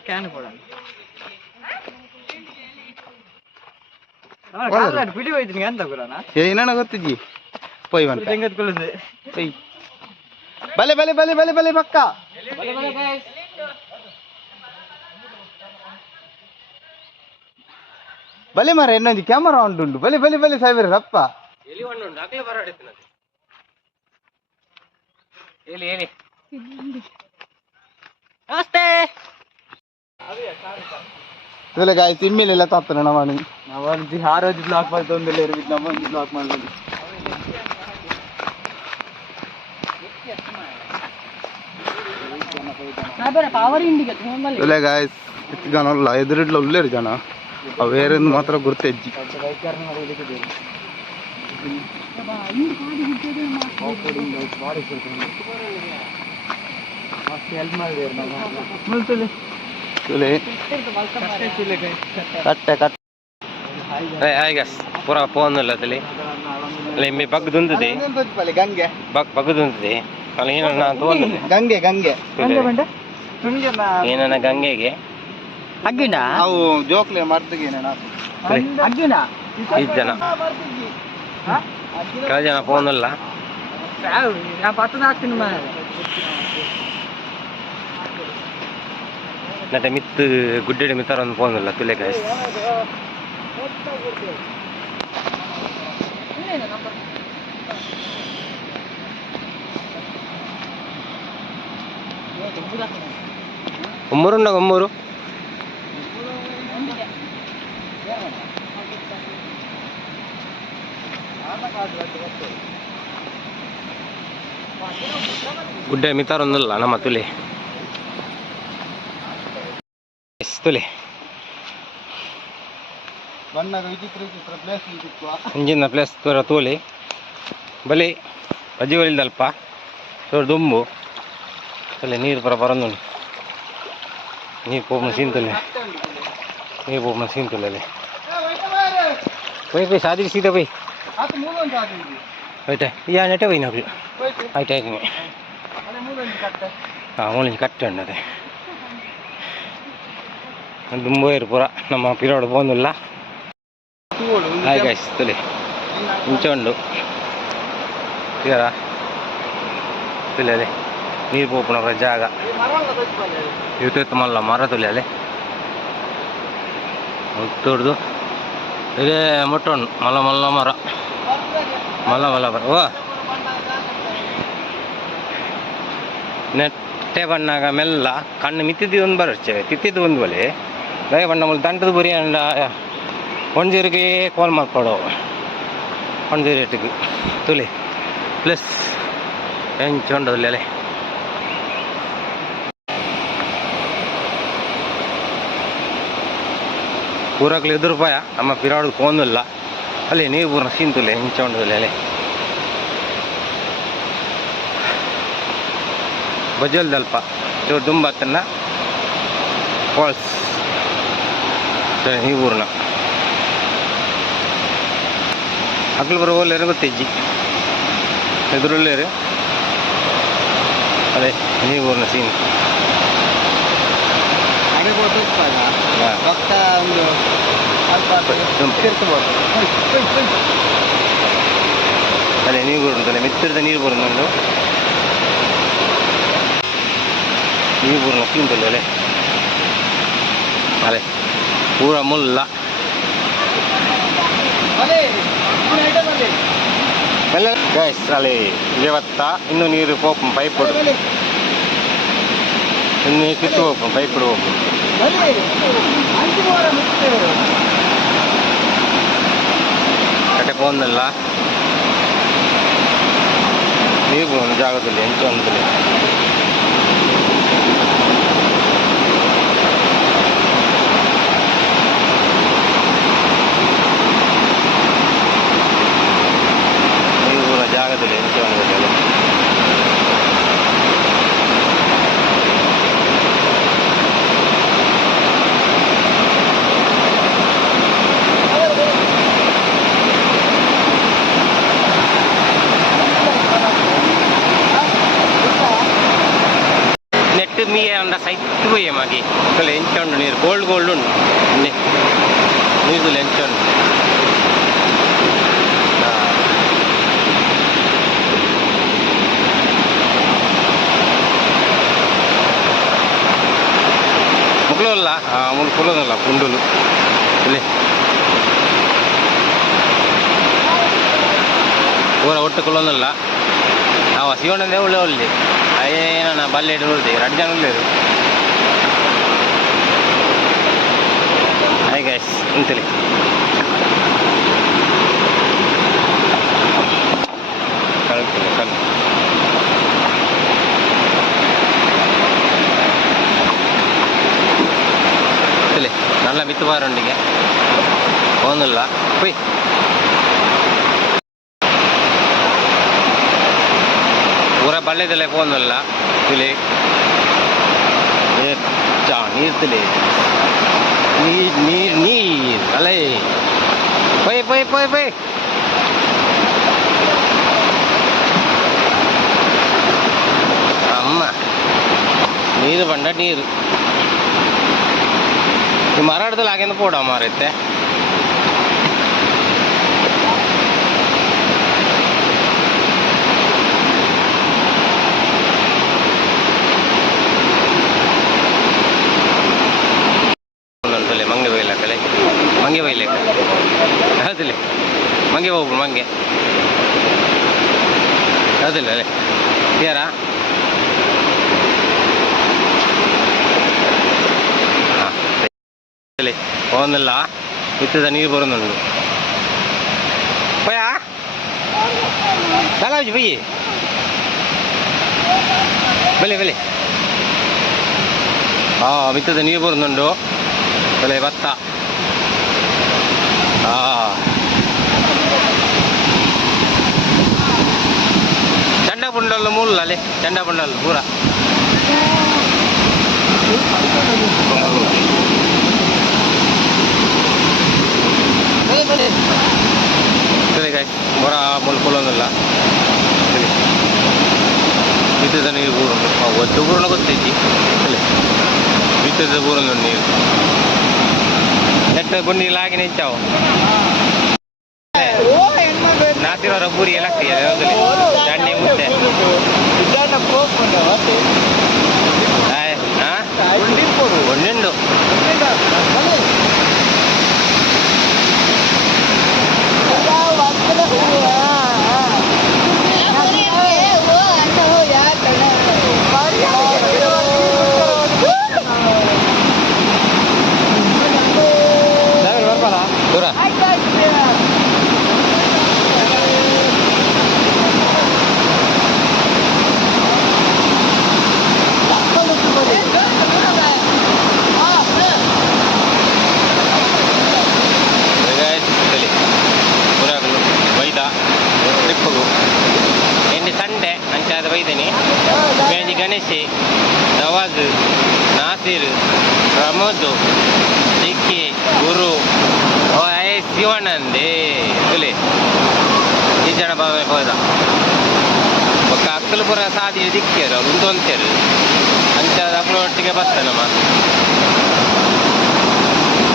can ಕೊಡ ಬಿಡಿ ಹೋಯ್ತೀನಿ ಅಂತ ಗುರನ ಏನ ಗೊತ್ತಿದ್ದಿ ಪೋಯ್ ಬಂತ ತೆಂಗದ ಕುಲದೆ ಪೈ ಬಲೆ ಬಲೆ ಬಲೆ ಬಲೆ ಬಲೆ ಪಕ್ಕ ಬಲೆ ಮಾರ ಇನ್ನೊಂದು ಕ್ಯಾಮರಾ ಉಂಟು ಬಲೆ ಬಲೆ ಬಲೆ ಸಾವಿರ ರಪ್ಪ ಎಲಿ ಉಂಟು ಅಕಲೆ ಬರಾಡಿತ್ತು ನಾನು ಎಲಿ ಎಲಿ ನಮಸ್ತೆ ಇದೆಲ್ಲ ಗಾಯ ತಿಮ್ಮಿಲೆಲ್ಲ ತಾಪ್ತಾನೆ ನಮ್ಮನಿ ನಾವು ಒಂದು ಹಾರೋಜ್ ಬ್ಲಾಕ್ ಮಾಡ್ತಾ ಒಂದೆಲ್ಲ ಇರಬೇಕು ನಮ್ಮ ಒಂದು ಬ್ಲಾಕ್ ಮಾಡೋದು ಇದೆಲ್ಲ ಗಾಯ ಜನ ಅಲ್ಲ ಎದುರಿಡ್ಲ ಉಳ್ಳೇರು ಜನ ಬೇರೆ ಮಾತ್ರ ಗುರ್ತಜ್ಜಿ ಕಟ್ಟೆ ಕಟ್ಟೆ ಪೂರ ಫೋನ್ ಅದಲ್ಲಿ ಎಮ್ಮೆ ಬಗ್ದುಂತದೆ ಗಂಗೆ ಬಗ್ದುಂತದೆ ಅಲ್ಲಿ ಏನನ್ನ ತಗೊಂಡಿದೆ ಗಂಗೆ ಗಂಗೆ ಏನನ್ನ ಗಂಗೆಗೆ ಅಗ್ಗಿನ ಅವು ಜೋಕ್ಲೆ ಮರ್ದಿಗೆ ಅಗ್ಗಿನ ಐದು ಜನ ಕೆಲ ಜನ ಫೋನ್ ಅಲ್ಲ ಮತ್ತೆ ಮಿತ್ತು ಗುಡ್ಡೆಡೆ ಮಿತ್ತರ ಒಂದು ಫೋನ್ ಅಲ್ಲ ತುಲೆಕಾಯಿ ಒಮ್ಮೂರುಂಡ ಒಮ್ಮೂರು ಗುಡ್ಡೆ ಮಿತಾರೊಂದಲ್ಲ ನಮ್ಮ ತುಲೆ ತುಲೆ ಇಂಜಿನ ಪ್ಲೇಸ್ ತೋರ ತೋಲಿ ಬಲಿ ಬಜ್ಜಿ ಒಲಿದಲ್ಪ ತೋರ ದುಂಬು ತಲೆ ನೀರು ಪರ ಬರಂದು ನೀರು ಪೋಪ ಸೀನ್ತಲೆ ನೀರು ಪೋಪ ಸೀನ್ತಲೆ ಅಲ್ಲಿ ಪೈ ಸಾದಿ ಸೀದಾ ಪೈ ಆಯ್ತಾ ಯಾ ನೆಟ್ಟೆ ಪೈ ನಾವು ಆಯ್ತಾಯ್ತು ಹಾಂ ಮೂಲಿಂಚ ಕಟ್ಟೆ ಉಂಟದೆ ದುಂಬೋಯರು ಪೂರ ನಮ್ಮ ಪಿರೋಡು ಬಂದಿಲ್ಲ ಹಾಯ್ ಗೈಸ್ ತಲೆ ಇಂಚ ಉಂಡು ತುಲೆ ಅದೇ ನೀರು ಪೋಪುನ ಜಾಗ ಇವತ್ತು ಮಲ್ಲ ಮರ ತುಲೆ ಅಲ್ಲೇ ತೋಡ್ದು ಇದೇ ಮುಟ್ಟೊಂಡು ಮಲ್ಲ ಮಲ್ಲ ಮರ ಮಲ್ಲ ಮಲ್ಲ ಮರ ಓ ನೆಟ್ಟೆ ಬಣ್ಣಾಗ ಮೆಲ್ಲ ಕಣ್ಣು ಮಿತ್ತಿದ್ದು ಒಂದು ಬರಚ್ಚೆ ತಿತ್ತಿದ್ದು ಒಂದು ಬಲೆ ದಯ ಬಣ್ಣ ಮಲ್ಲ ದಂಟದ ಬರಿ ಅಂಡ ಒಂಜೀರಿಗೆ ಕಾಲ್ ಮಾಡ್ಕೊಡೋ ಒಂಜೀರೇಟಿಗೆ ತುಲಿ ಪ್ಲಸ್ ಹೆಂಚೊಂಡದಲ್ಲಿ ಅಲ್ಲೇ ಪೂರಕ್ಲಿ ₹1 ನಮ್ಮ ಪಿರಾಡು ಫೋನಿಲ್ಲ ಅಲ್ಲಿ ನೀವು ಪೂರ್ಣ ಸೀನ್ತುಲೆ ಹೆಂಚೊಂಡದಲ್ಲಿ ಅಲ್ಲೇ ಬಜಲ್ದಲ್ಪ ಇವ್ರು ದುಂಬತ್ತನ್ನ ಫಾಲ್ಸ್ ನೀವು ಪೂರ್ಣ ಅಕ್ಕಲು ಬರೋ ಒಳ್ಳೆಯರು ಗೊತ್ತಿಜ್ಜಿ ಎದುರುಳ್ಳೇರು ಅದೇ ನೀವು ಪೂರ್ಣ ಸೀನ್ ಅದೇ ನೀವು ಬರುತ್ತಲ್ಲ ಮಿತ್ತಿರದ ನೀರು ಬರುತ್ತೊಂದು ನೀವು ಪೂರ್ಣ ಸೀನ್ತಲ್ಲ ಅಲ್ಲೇ ಅದೇ ಪೂರ ಮುಲ್ಲ ಗೈಸ್ ಅಲ್ಲಿ ಇವತ್ತ ಇನ್ನು ನೀರು ಹೋಗ್ತು ಪೈಪ್ ಇನ್ನು ಕಿತ್ತು ಹೋಗ್ತು ಪೈಪ್ ಹೋಗ್ತು ಕಟ್ಟೆ ಫೋನ್ನೆಲ್ಲ ನೀವು ಒಂದು ಜಾಗದಲ್ಲಿ ಎಂಟು ಒಂದಲ್ಲಿ ಜಾಗದಲ್ಲಿ ಎಂಟು ಒಂದಲ್ಲಿ ಮೀಗೆ ಅಂಡ ಸೈತ್ పోయే మాకి ఇక్కడ ఎంచ ఉండు నీరు గోల్డ్ గోల్డ్ ఉండు నీరు ఎంచ ఉండు ಮುಕ್ಳಲ್ಲ ಮುಕ್ಳೋದಲ್ಲ ಪುಂಡುಲು ಇಲ್ಲಿ ಊರ ಒಟ್ಟು ಕೊಲ್ಲೊಂದಲ್ಲ ನಾವು ಶಿವಣ್ಣಂದೇ ಒಳ್ಳೆ ಒಳ್ಳೆ ಅಯ್ಯೇನ ನಾ ಬಲ್ಲೆ ಇಟ್ಟು ನೋಡಿದೆ 2 ಜನ ಒಳ್ಳೆಯದು ಹಾಯ್ ಗೈಸ್ ಅಂತೇಳಿ ಕಳ್ತೀನಿ ಕಲ್ നല്ല വിത്ത് പാറുണ്ടെങ്കിൽ പോകുന്നില്ല പോയി ಊರ ಬಳ್ಳೆದಲ್ಲೇ പോകുന്നിಲ್ಲ ಇಲ್ಲಿ ನೀರ್ತಲೆ ನೀರ್ ಅಲೇ ಪೈ ಪೈ ಪೈ ಪೈ ಅಮ್ಮ ನೀರು ಬಂಡ ನೀರು ಈ ಮರ ಹಿಡ್ದಲ್ಲಿ ಹಾಗೆಂದು ಪೋಡ ಮಾರೈತೆ ಮಂಗೆ ಬೈಲಕ್ಕಲೆ ಮಂಗೆ ಬೈಲಕ್ಕ ಹೌದಿಲ್ಲ ಮಂಗೆ ಹೋಗ್ಬಿಡು ಮಂಗೆ ಹೌದಿಲ್ಲ ಅಲ್ಲೇ ಯಾರ പോകുന്നില്ല വിത്ത് നീര് പോരുന്നുണ്ട് പോയാ കാലാവച്ച് പോയി ബലെ ബലെ വിത്ത് നീര് പോരുന്നുണ്ടോ ಬಲೆ ಭತ್ತ ಚಂಡ ಪುಂಡಲ್ಲು ಮೂಲ ಅಲ್ಲೇ ಚಂಡ ಪುಂಡಲ್ಲು ಪೂರ ಸರಿ ಗಾಯ್ ಮೊರ ಮುಲ್ಕೊಳ್ಳೋದಿಲ್ಲ ಬಿತ್ತದ ನೀರು ಪೂರೊಂದು ಒದ್ದು ಪೂರ್ಣ ಗೊತ್ತೈತಿ ಅಲ್ಲೇ ಬಿತ್ತದ ಪೂರೊಂದು ನೀರು ನೆಟ್ಟು ಬುಣ್ಣಿ ಲಾಗಿ ನಿಂಚಾವು ನಾಸಿರೋ ರಬ್ಬೂರಿ ಎಲ್ಲ ಎಣ್ಣೆ ಮುದ್ದೆ ಒಂದುಂಡು ದೂರ ವೈದ ಟ್ರಿಪ್ಪು ಎಂಟು ಸಂಡೆ ಅಂಚಾದ ವೈದನಿ ಮೇಂಜಿ ಗಣೇಶಿ ನವಾಜ್ ನಾಸೀರ್ ಪ್ರಮೋದ್ ಸಿಕ್ಕಿ ಗುರು ಶಿವಣ್ಣಂದೇ ತುಲೆ ಈ ಜನ ಹೋದ ಒಕ್ಕ ಅಕ್ಕಲಪುರ ಸಾದಿ ದಿಕ್ಕಿಯರು ಅವ್ರು ಉಂಟೊಂತೇರು ಅಂಚ ಅಕ್ಕಲೊಟ್ಟಿಗೆ ಬರ್ತಾನಮ್ಮ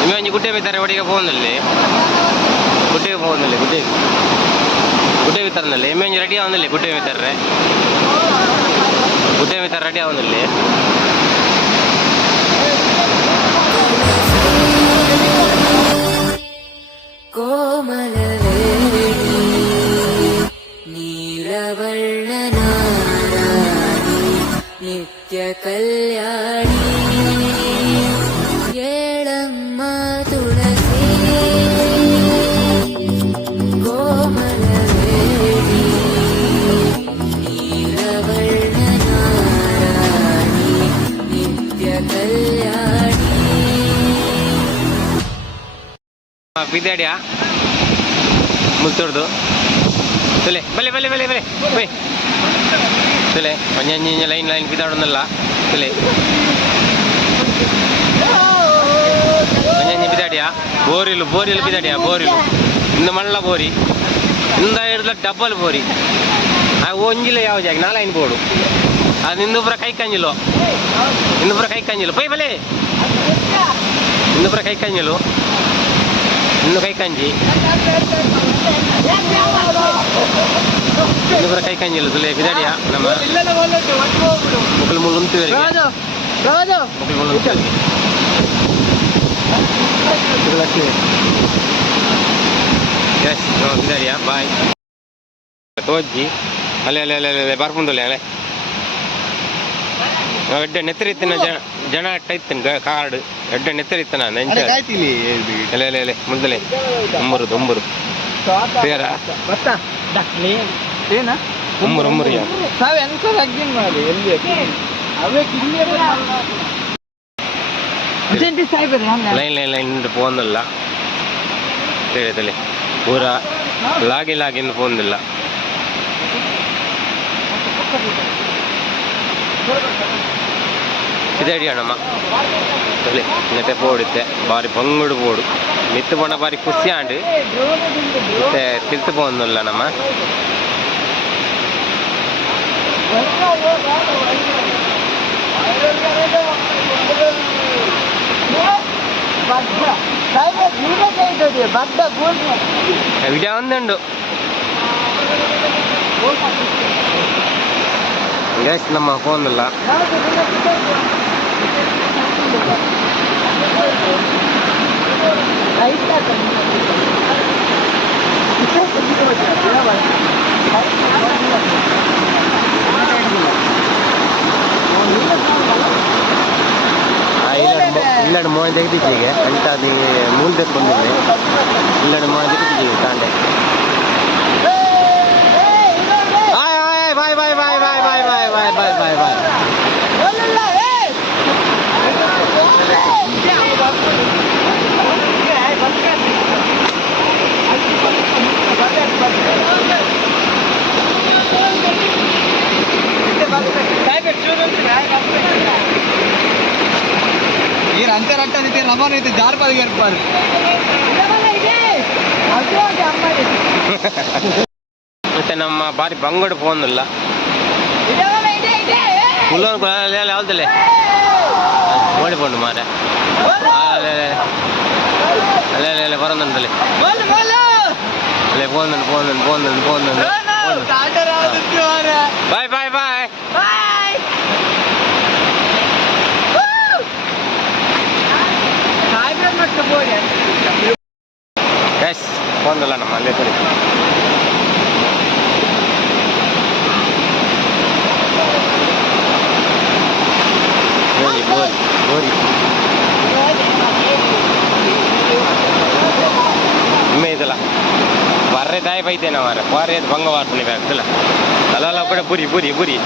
ನಿಮಗೆ ಗುಡ್ಡೆ ಬಿತ್ತಾರೆ ಒಟ್ಟಿಗೆ ಫೋನಲ್ಲಿ ಗುಡ್ಡೆಗೆ ಫೋನಲ್ಲಿ ಗುಡ್ಡೆ ಬಿತ್ತಾರನಲ್ಲಿ ಎಮ್ಮೆ ರೆಡಿ ಆವನಲ್ಲಿ ಗುಡ್ಡೆ ಬಿತ್ತಾರೆ ಗುಡ್ಡೆ ಬಿತ್ತಾರೆ ರೆಡಿ ಆವನಲ್ಲಿ ಕೋಮಲವೇಣಿ ನೀಲವರ್ಣನಾರಾಣಿ ನಿತ್ಯ ಕಲ್ಯಾಣಿ ಏಳಮ್ಮ ತುಳಸಿ ಕೋಮಲವೇಣಿ ನೀಲವರ್ಣನಾರಾಣಿ ನಿತ್ಯ ಕಲ್ಯಾಣಿ ಬಿದ್ದಾಡ್ಯಾ ಮುತ್ತೋಡ್ದು ತುಲೆ ಬಲೆ ಬಲೆ ಬಲೆ ಬಲೆ ಬೈ ತುಲೆ ಒಂಜಿ ಲೈನ್ ಲೈನ್ ಬಿದ್ದಾಡೋದಲ್ಲ ತುಲೆ ಒಂಜಿ ಬಿದ್ದಾಡ್ಯಾ ಬೋರಿಲು ಬಿದ್ದಾಡ್ಯಾ ಬೋರಿಲು ಇಂದ ಮಳ್ಳ ಬೋರಿ ಇಂದ ಹಿಡ್ದ ಡಬ್ಬಲ್ ಬೋರಿ ಆ ಒಂಜಿಲ ಯಾವ ಜಾಗ 4 ಬೋಡು ಅದು ಇನ್ನೊಬ್ಬರ ಕೈ ಕಂಜಿಲು ಪೈ ಬಲೆ ಇನ್ನೊಬ್ಬರ ಕೈ ಕಂಜಿಲು ಇನ್ನು ಕೈ ಕಂಜಿ ಇನ್ನೊಬ್ಬರ ಕೈ ಕಂಜಿಲು ತುಲೆ ಬಿದಾಡಿಯ ನಮ್ಮ ಮುಕ್ಕಲು ಮುಳ್ಳುಂತಿವರಿಗೆ ಮುಕ್ಕಲು ಮುಳ್ಳುಂತಿವರಿಗೆ ಎಸ್ ಬಿದಾಡಿಯ ಬಾಯ್ ತೋಜ್ಜಿ ಅಲ್ಲೇ ಬಾರ್ಪುಂದೊಲೆ ಅಲ್ಲೇ ಎಡ್ಡ ನೆತ್ತರಿತ್ತಿನ ಜನ ಇತ್ತಿನ ಕಾರ್ಡ್ ಎಡ್ಡ ನೆತ್ತರಿತ್ತನ ನೆಂಚ ಎಲೆ ಮುಂದಲೆ ಒಂಬರು ಸೇರ ಒಂಬರು ಲೈನ್ പോകുന്നില്ല ತಿಳಿಯದಲ್ಲಿ ಪೂರ ಲಾಗಿನ್ನು പോകുന്നിಲ್ಲ ಇದೇಡಿಯಣ್ಣಮ್ಮ ತಲೆ ನೆಟ್ಟೆ ಪೋಡಿತ್ತೆ ಬಾರಿ ಬಂಗುಡು ಪೋಡು ಮಿತ್ತು ಪೋಣ ಬಾರಿ ಖುಷಿಯಾಂಡು ಮತ್ತೆ ತಿರ್ತು പോകുന്നിಲ್ಲ ನಮ್ಮ ವಿಡಿಯೋ ಒಂದುಂಡು ಗ್ಯಾಸ್ ನಮ್ಮ ಫೋನಿಲ್ಲ ಇಲ್ಲಡು ಮೋಹ ತೆಗೆದಿದ್ದೀಗೆ ಅಂತ ಅದು ಮೂಲ ತೆಕ್ಕೊಂಡಿದ್ದೆ ಇಲ್ಲಡು ಮೋಹ ತೆಗೆದಿದ್ದೀವಿ ತಾಂಡೆ ಅಂತೆ ರಮಾನ ಐತೆ ಜಾರ್ಪಾದಿಗೆ ಇರ್ಬಾರ್ದು ಮತ್ತೆ ನಮ್ಮ ಬಾರಿ ಬಂಗಡು ಫೋನಿಲ್ಲ ಯಾವ್ದಲ್ಲೇ ಓಡಿಕೊಂಡು ಮಾರ ಅಲ್ಲೇ ಬರೋದಂತಲೇ ಅಲ್ಲೇ ಫೋನ್ ಬಾಯ್ ಎಸ್ ಫೋನಿಲ್ಲ ನಮ್ಮ ಅಲ್ಲೇ ಸರಿ ಗೋರಿ ನಿಮ್ಮೆ ಇದಲ್ಲ ಬರ್ರೆ ತಾಯಿ ಬೈತೇನೆ ಮಾರ ಬಾರಿ ಅದು ಭಂಗ ಮಾಡ್ತೀನಿ ಆಗ್ತಿಲ್ಲ ಅಲ್ಲ ಕಡೆ ಬುರಿ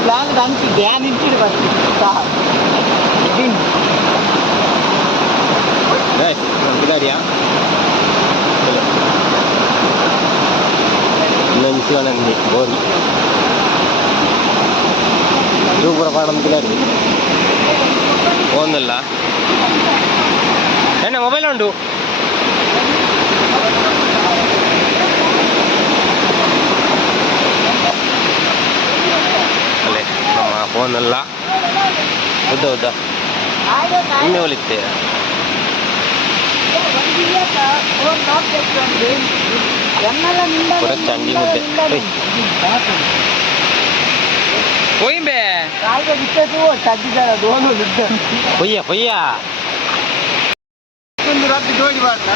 ಪ್ಲಾನ್ ಅಂಚಿ ಡ್ಯಾನ್ ಇಂಚಿಡ್ ಬಿದಾಡಿಯಾ ನಂದಿ ಗೋರಿ ಸೂಪರ ಪಾಡಂ ಬಿದಾಡಿ ಒಂದಲ್ಲ ಎನ್ನ ಮೊಬೈಲ್ ಉಂಟು ಅಲ್ಲೇ ನಮ್ಮ ಫೋನಲ್ಲ ಉದ್ದ ಇನ್ನೇ ಒಲಿತೆ ಪೂರ ಚಂಡಿ ಮುದ್ದೆ పొయ్య జోడి వాడిన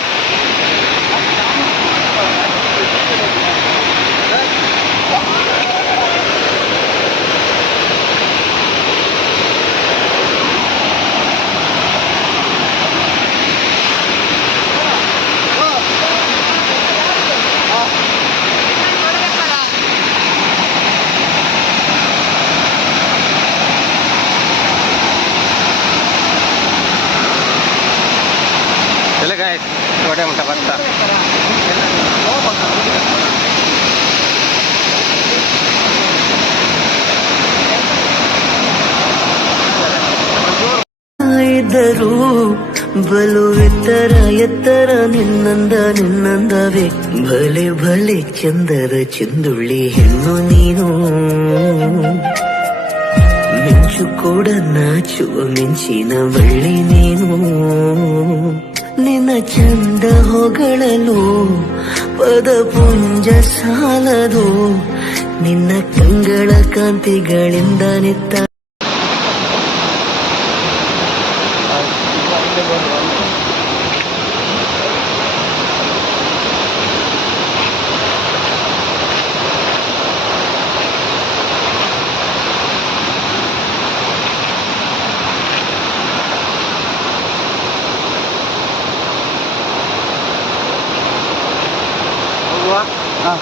ಆದರೂ ಬಲು ಎತ್ತರ ನಿನ್ನಂದವೇ ಭಲೆ ಭಲೆ ಚಂದರ ಚಂದುಳ್ಳಿ ಹೆಣ್ಣು ನೀನು ಮಿಂಚು ಕೂಡ ನಾಚುವ ಮಿಂಚಿನ ಬಳ್ಳಿ ನೀನು ನಿನ್ನ ಚಂದ ಹೊಗಳಲು ಪದಪುಂಜ ಸಾಲದು ನಿನ್ನ ಕಂಗಳ ಕಾಂತಿಗಳಿಂದ ನಿತ್ತ ಹಾಂ